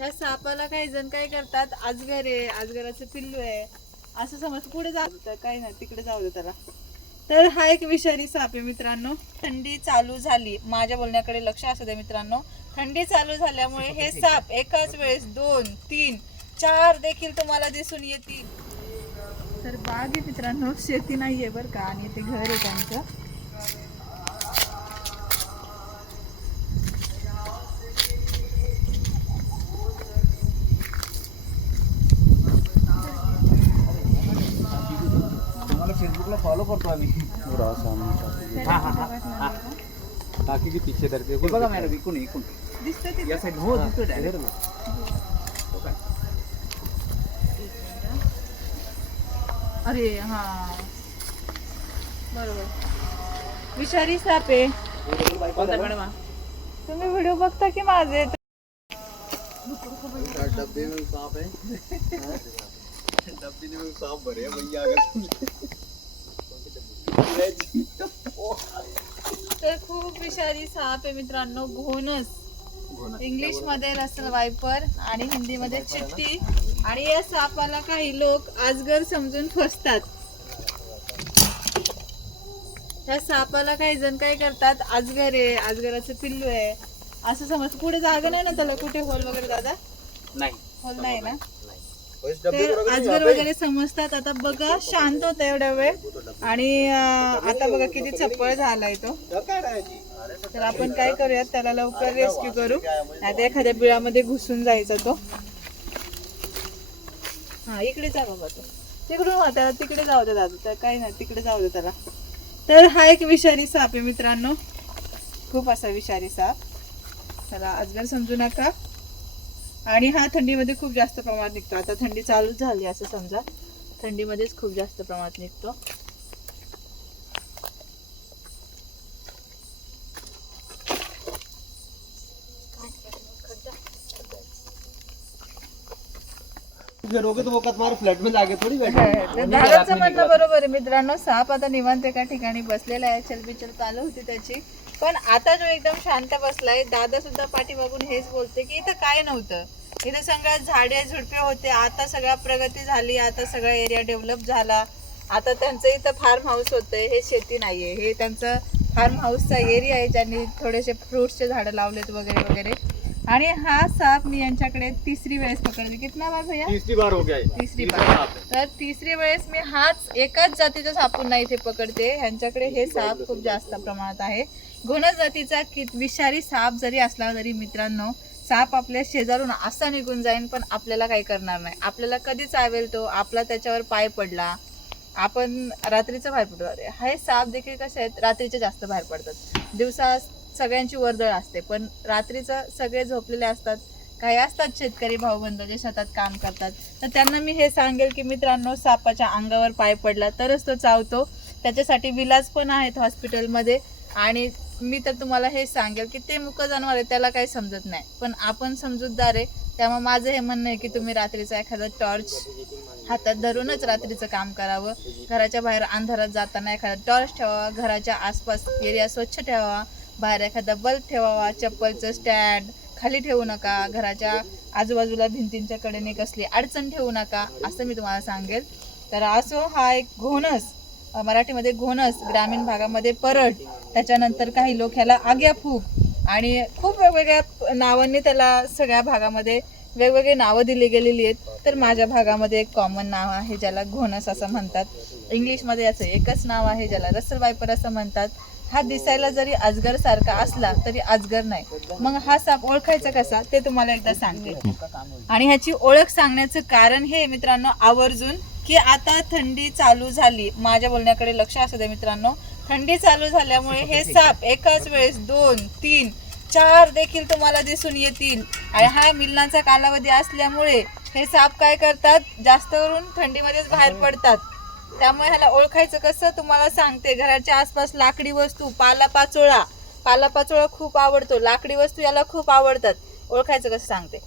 त्या सापाला काही जण काय करतात आजगर आहे आजगराचं पिल्लू आहे. असं समज पुढे जात होतं काही नाही तिकडे जाऊ दे त्याला. तर हा एक विषारी साप आहे मित्रांनो. थंडी चालू झाली. माझ्या बोलण्याकडे लक्ष असू दे मित्रांनो. थंडी चालू झाल्यामुळे हे साप एकाच वेळेस दोन तीन चार देखील तुम्हाला दिसून येतील. तर बाग आहे मित्रांनो. शेती नाहीये बरं का आणि ते घर आहे त्यांचं. फेसबुकला फॉलो करतो आम्ही टाकी के पीछे करके हे बघा मॅडम इकून इकून दिसतं तिथे या साईड हो दिसतो डायरेक्ट अरे हा। बरोबर। विषारी साप आहे मॅडम तुम्ही व्हिडिओ बघता की माझे? डब्बे में सांप है। डब्बे में सांप भरे भैया अगर तर खूप विषारी साप आहे मित्रांनो घोणस इंग्लिशमध्ये रसल वायपर आणि हिंदी मध्ये चिट्टी आणि या सापाला काही लोक आजगर समजून फसतात. त्या सापाला काही जण काय करतात आजगर आहे आजगराचं पिल्लू आहे. असं समज पुढे जागा नाही ना त्याला? कुठे? होल वगैरे दादा? नाही. होल नाही ना? ते आजगर वगैरे समजतात. आता बघा शांत होता एवढ्या वेळ. आणि आता बघा किती चप्पळ झालाय तो. तर आपण काय करूयात त्याला लवकर रेस्क्यू करू. नाही एखाद्या बिळामध्ये घुसून जायचा तो. हा इकडे जा बाबा तो. तिकडून वा त्याला तिकडे जाऊ दे दादा. तर काही नाही तिकडे जाऊ दे त्याला. तर हा एक विषारी साप आहे मित्रांनो. खूप असा विषारी साप. त्याला अजगर समजू नका. आणि हा थंडीमध्ये खूप जास्त प्रमाणात निघतो. आता थंडी चालूच झाली असं समजा. थंडीमध्येच खूप जास्त प्रमाणात निघतो. मार फ्लैट थोड़ी दादाचं म्हणणं बरोबर आहे. मित्रांनो साप आता निवांत एका ठिकाणी बसलेला आहे. चलबिचल चालू होती त्याची. पण आता जो एकदम शांत बसलाय दादा सुद्धा पाठीमागून हेच बोलते की इथं काय नव्हतं? इथं सगळ्या झाडे झुडपे होते. आता सगळ्या प्रगती झाली. आता सगळा एरिया डेव्हलप झाला. आता त्यांचं इथं फार्म हाऊस होतंय. हे शेती नाहीये. हे त्यांचं फार्म हाऊसचा एरिया आहे ज्यांनी थोडेसे फ्रुट्सचे झाडं लावलेत वगैरे वगैरे. आणि हा साप मी यांच्याकडे तिसरी वेळेस पकडली. कितना बार भैया? तीसरी बार हो गया तिसरी बार. तर तिसरी वेळेस मी हाच एकाच जातीच्या सापूंना इथे पकडते. ह्यांच्याकडे हे साप खूप जास्त प्रमाणात आहे. घोणस जातीचा कि विषारी साप जरी असला तरी मित्रांनो साप आपल्या शेजारून असा निघून जाईल पण आपल्याला काही करणार नाही. आपल्याला कधी चावेल तो? आपला त्याच्यावर पाय पडला. आपण रात्रीचं बाहेर पडतो हे साप देखील कसे आहेत? रात्रीचे जास्त बाहेर पडतात. दिवसा सगळ्यांची वर्दळ असते पण रात्रीचं सगळे झोपलेले असतात. काही असतात शेतकरी भाऊबंध जे शेतात काम करतात. तर त्यांना मी हे सांगेल की मित्रांनो सापाच्या अंगावर पाय पडला तरच तो चावतो. त्याच्यासाठी विलाज पण आहेत हॉस्पिटलमध्ये आणि मी तर तुम्हाला हे सांगेल की ते मुक जनावर आहे त्याला काही समजत नाही. पण आपण समजूतदार आहे त्यामुळे माझं हे म्हणणं आहे की तुम्ही रात्रीचा एखादा टॉर्च हातात धरूनच रात्रीचं काम करावं. घराच्या बाहेर अंधारात जाताना एखादा टॉर्च ठेवावा घराच्या आसपास एरिया स्वच्छ ठेवावा बाहेर एखादा बल्ब ठेवावा चप्पलचं स्टँड खाली ठेवू नका घराच्या आजूबाजूला भिंतींच्या कडेने कसली अडचण ठेवू नका असं मी तुम्हाला सांगेल. तर असो हा एक घोणस मराठीमध्ये घोणस ग्रामीण भागामध्ये परट त्याच्यानंतर काही लोक ह्याला आग्या फूक आणि खूप वेगवेगळ्या नावांनी त्याला सगळ्या भागामध्ये वेगवेगळे नावं दिली गेलेली आहेत. तर माझ्या भागामध्ये एक कॉमन नाव आहे ज्याला घोणस असं म्हणतात. इंग्लिशमध्ये याचं एकच नाव आहे ज्याला रसल वायपर असं म्हणतात. हा दिसायला जरी अजगर सारखा असला तरी अजगर नाही. मग हा साप ओळखायचा कसा? ते तुम्हाला एकदा सांगते. आणि ह्याची ओळख सांगण्याचं कारण हे मित्रांनो आवर्जून की आता थंडी चालू झाली. माझ्या बोलण्याकडे लक्ष असू दे मित्रांनो. थंडी चालू झाल्यामुळे हे साप एकाच वेळेस दोन तीन चार देखील तुम्हाला दिसून येतील. आणि हा मिलनाचा कालावधी असल्यामुळे हे साप काय करतात? जास्त करून थंडीमध्येच बाहेर पडतात. त्यामुळे ह्याला ओळखायचं कसं? तुम्हाला सांगते. घराच्या आसपास लाकडी वस्तू पालापाचोळा. पालापाचोळा खूप आवडतो. लाकडी वस्तू याला खूप आवडतात. ओळखायचं कसं सांगते?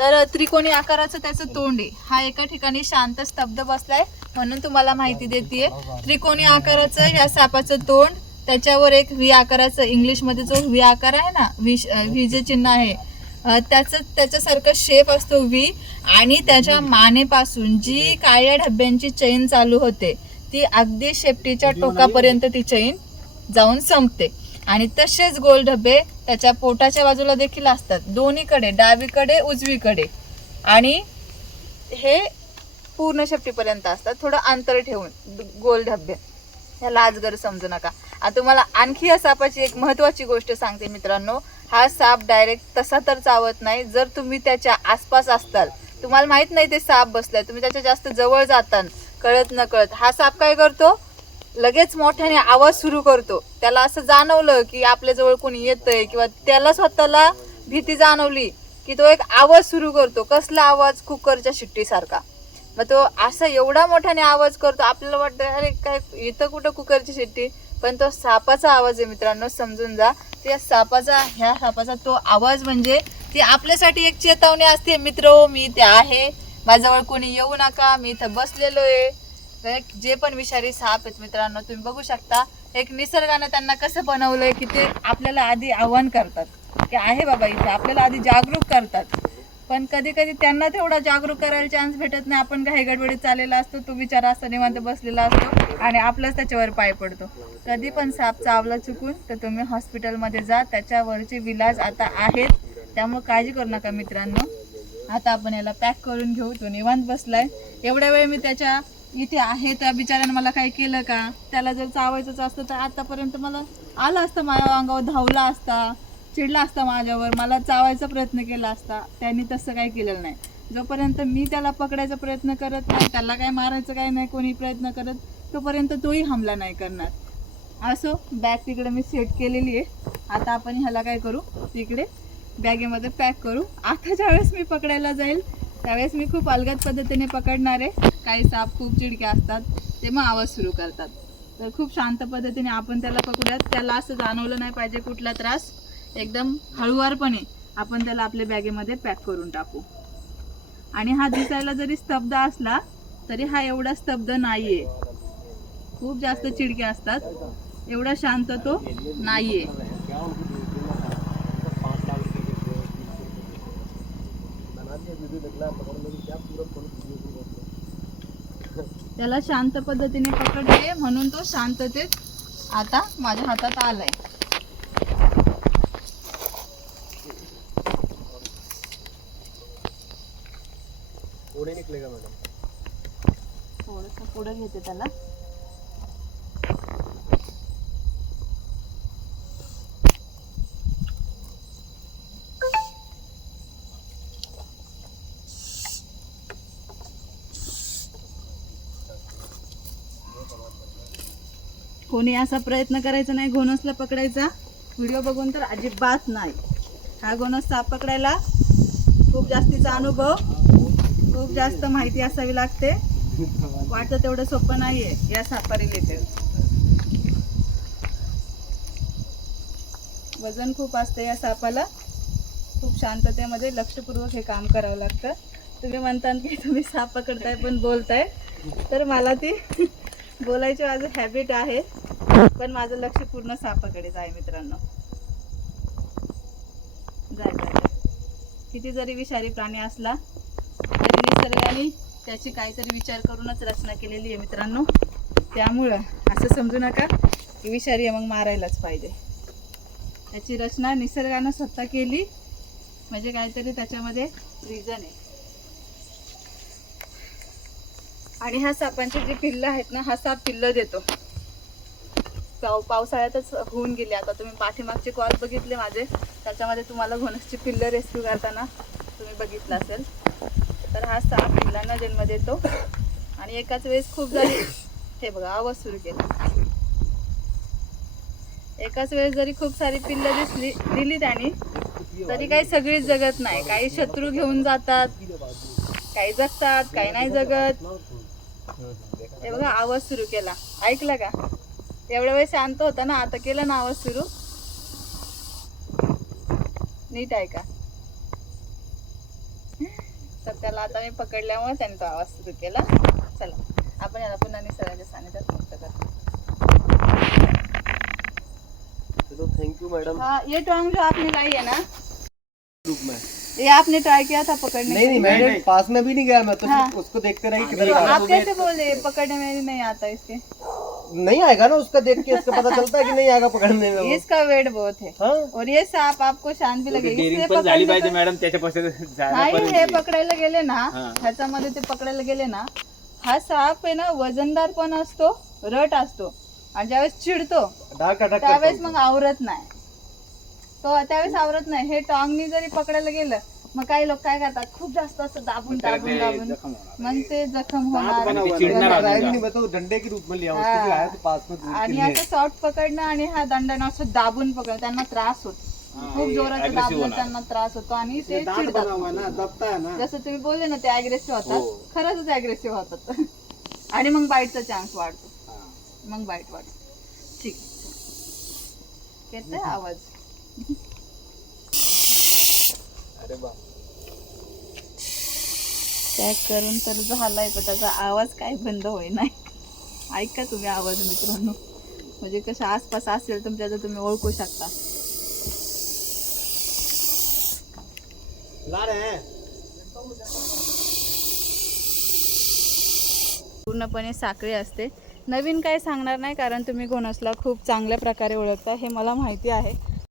तर त्रिकोणी आकाराचं त्याचं तोंड आहे. हा एका ठिकाणी शांत स्तब्ध बसलाय म्हणून तुम्हाला माहिती देते त्रिकोणी आकाराचं या सापाचं तोंड त्याच्यावर एक व्ही आकाराचं इंग्लिशमध्ये जो व्ही आकार आहे ना व्ही व्ही जे चिन्ह आहे त्याचं त्याच्यासारखं शेप असतो व्ही आणि त्याच्या मानेपासून जी काळ्या डब्यांची चैन चालू होते ती अगदी शेपटीच्या टोकापर्यंत ती चैन जाऊन संपते. आणि तसेच गोल डबे त्याच्या पोटाच्या बाजूला देखील असतात. दोन्हीकडे डावीकडे उजवीकडे. आणि हे पूर्ण शेपटीपर्यंत असतात. थोडं अंतर ठेवून गोल धब्बे ह्याला आजगर समजू नका. आता तुम्हाला आणखी या सापाची एक महत्वाची गोष्ट सांगते मित्रांनो. हा साप डायरेक्ट तसा तर चावत नाही. जर तुम्ही त्याच्या आसपास असताल तुम्हाला माहीत नाही ते साप बसलाय. तुम्ही त्याच्या जास्त जवळ जाताल कळत न कळत. हा साप काय करतो? लगेच मोठ्याने आवाज सुरू करतो. त्याला असं जाणवलं की आपल्याजवळ कोणी येतंय किंवा त्याला स्वतःला भीती जाणवली की तो एक आवाज सुरू करतो. कसला आवाज? कुकरच्या शिट्टीसारखा. मग तो असा एवढा मोठ्याने आवाज करतो आपल्याला वाटतं अरे काय इथं कुठं कुकरची शिट्टी? पण तो सापाचा आवाज आहे मित्रांनो समजून जा. त्या सापाचा ह्या सापाचा तो आवाज म्हणजे ती आपल्यासाठी एक चेतावणी असते मित्र मी इथे आहे. माझ्याजवळ कोणी येऊ नका. मी इथं बसलेलो आहे. तर एक जे पण विषारी साप आहेत मित्रांनो तुम्ही बघू शकता. एक निसर्गानं त्यांना कसं बनवलंय की ते आपल्याला आधी आव्हान करतात. की आहे बाबा इथे आपल्याला आधी जागरूक करतात. पण कधी कधी त्यांना तेवढा जागरूक करायला चान्स भेटत नाही. आपण काही गडबडीत चाललेला असतो तो बिचारा असतो निवांत बसलेला असतो आणि आपलाच त्याच्यावर पाय पडतो. कधी पण साप चावला चुकून तर तुम्ही हॉस्पिटलमध्ये जा. त्याच्यावरचे विलाज आता आहेत. त्यामुळे काळजी करू नका मित्रांनो. आता आपण याला पॅक करून घेऊ. तो निवांत बसलाय. एवढ्या वेळ मी त्याच्या इथे आहे त्या बिचाऱ्यानं मला काय केलं का? त्याला जर चावायचंच असतं तर आतापर्यंत मला आलं असतं माझ्या अंगावर धावला असता चिडला असता माझ्यावर मला चावायचा प्रयत्न केला असता. त्यांनी तसं काही केलेलं नाही. जोपर्यंत मी त्याला पकडायचा प्रयत्न करत नाही त्याला काय मारायचं काय नाही कोणी प्रयत्न करत तोपर्यंत तोही हमला नाही करणार. असो बॅग तिकडे मी सेट केलेली आहे. आता आपण ह्याला काय करू? तिकडे बॅगेमध्ये पॅक करू. आता ज्यावेळेस मी पकडायला जाईल. त्यावेळेस मी खूप अलगद पद्धतीने पकडणार आहे. काही साप खूप चिडके असतात ते मग आवाज सुरू करतात. तर खूप शांत पद्धतीने आपण त्याला पकडूयात. त्याला असं जाणवलं नाही पाहिजे कुठला त्रास. एकदम हळुवारपणे आपण त्याला आपल्या बॅगेमध्ये पॅक करून टाकू. आणि हा दिसायला जरी स्तब्ध असला तरी हा एवढा स्तब्ध नाहीये. खूप जास्त चिडके असतात. एवढा शांत तो नाहीये. त्याला शांत पद्धतीने पकडले म्हणून तो शांततेत आता माझ्या हातात आलाय. पुढे निघले का मॅडम? थोडस पुढे घेते त्याला. कोणी असा प्रयत्न करायचा नाही घोणसला पकडायचा. व्हिडिओ बघून तर अजिबात नाही. हा गोणस साप पकडायला खूप जास्तीचा अनुभव खूप जास्त माहिती असावी लागते. वाटतं तेवढं सोपं नाही आहे या सापा रिलेटेड वजन खूप असतं या सापाला. खूप शांततेमध्ये लक्षपूर्वक हे काम करावं लागतं. तुम्ही म्हणता की तुम्ही साप पकडताय पण बोलताय. तर मला ती बोलायची माझं हॅबिट आहे. पण माझं लक्ष पूर्ण सापाकडेच आहे मित्रांनो. जाय जाय. किती जरी विषारी प्राणी असला तरी निसर्गाने त्याची काहीतरी विचार करूनच रचना केलेली आहे मित्रांनो. त्यामुळं असं समजू नका की विषारी मग मारायलाच पाहिजे. त्याची रचना निसर्गानं स्वतः केली म्हणजे काहीतरी त्याच्यामध्ये रिझन आहे. आणि ह्या सापांचे जे पिल्लं आहेत ना हा साप पिल्लं देतो. पाव पावसाळ्यातच होऊन गेले. आता तुम्ही पाठीमागचे कॉल बघितले माझे. त्याच्यामध्ये तुम्हाला घोणसची पिल्लं रेस्क्यू करताना तुम्ही बघितलं असेल. तर हा साप पिल्लांना जन्म देतो. आणि एकाच वेळेस खूप झाली हे बघा आवाज सुरू केला. एकाच वेळेस जरी खूप सारी पिल्लं दिसली दिली त्याने तरी काही सगळीच जगत नाही. काही शत्रू घेऊन जातात काही जगतात काही नाही जगत. हे बघा आवाज सुरू केला. ऐकला का? एवढ्या वेळ शांत होता ना आता केला ना आवाज सुरू? नीट ऐका तर त्याला आता मी पकडल्यामुळे त्याने तो आवाज सुरू केला. चला आपण याला पुन्हा निसर्गाच्या सानिध्यात मुक्त करतो थैंक यू मैडम हाँ ये टोंग जो आपने लाई है ना में ये आपने ट्राई किया था पकड़ने नहीं नहीं मैं पास में भी नहीं गया मैं तो हाँ। उसको देखते रही किधर आप कैसे बोले पकड़ने में नहीं आता इसके। नहीं आएगा ना उसका देख के इसका पता चलता है कि नहीं आएगा पकड़ने में इसका वेट बहुत है। हाँ? और ये सांप आपको शांत भी लगेल पण झाली पकडले पाहिजे तर- मॅडम त्याच्यापासून जायला नाही हे पकडायला गेले ना. ह्याच्यामध्ये ते पकडायला गेले ना। हा साप आहे ना वजनदार पण असतो रट असतो। आणि ज्यावेळेस चिडतो त्यावेळेस मग आवरत नाही. तो त्यावेळेस आवरत नाही. हे टॉंगनी जरी पकडायला गेलं मग काही लोक काय करतात खूप जास्त असं दाबून दाबून दाबून. मग ते जखम होणार. आणि ते चिडणार अजून नहीं जास्त. मैं तो डंडे के रूप में लिया हाँ। उसके जो आया तो पास में दूर के आणि लिए असं सॉफ्ट पकडणं आणि हा दंडानं असं दाबून पकड त्यांना त्रास होतो. हा, खूप हे दाबलं होणार. त्यांना त्रास होतो आणि ते चिडतात. जसं तुम्ही बोलले ना ते अग्रेसिव्ह हो. होतात खरंच अग्रेसिव्ह होतात. आणि मग बाईटचा चान्स वाढतो. हा. मग बाईट वाढतो. ठीक. येतोय आवाज. चेक करून तर झालाय पण त्याचा आवाज काय बंद होई नाही ऐका तुम्ही आवाज मित्रांनो. म्हणजे कसं आसपास असेल तुमच्या तर तुम्ही ओळखू शकता. पूर्णपणे साखळी असते. नवीन काय सांगणार नाही कारण तुम्ही घोणसला खूप चांगल्या प्रकारे ओळखता हे मला माहिती आहे.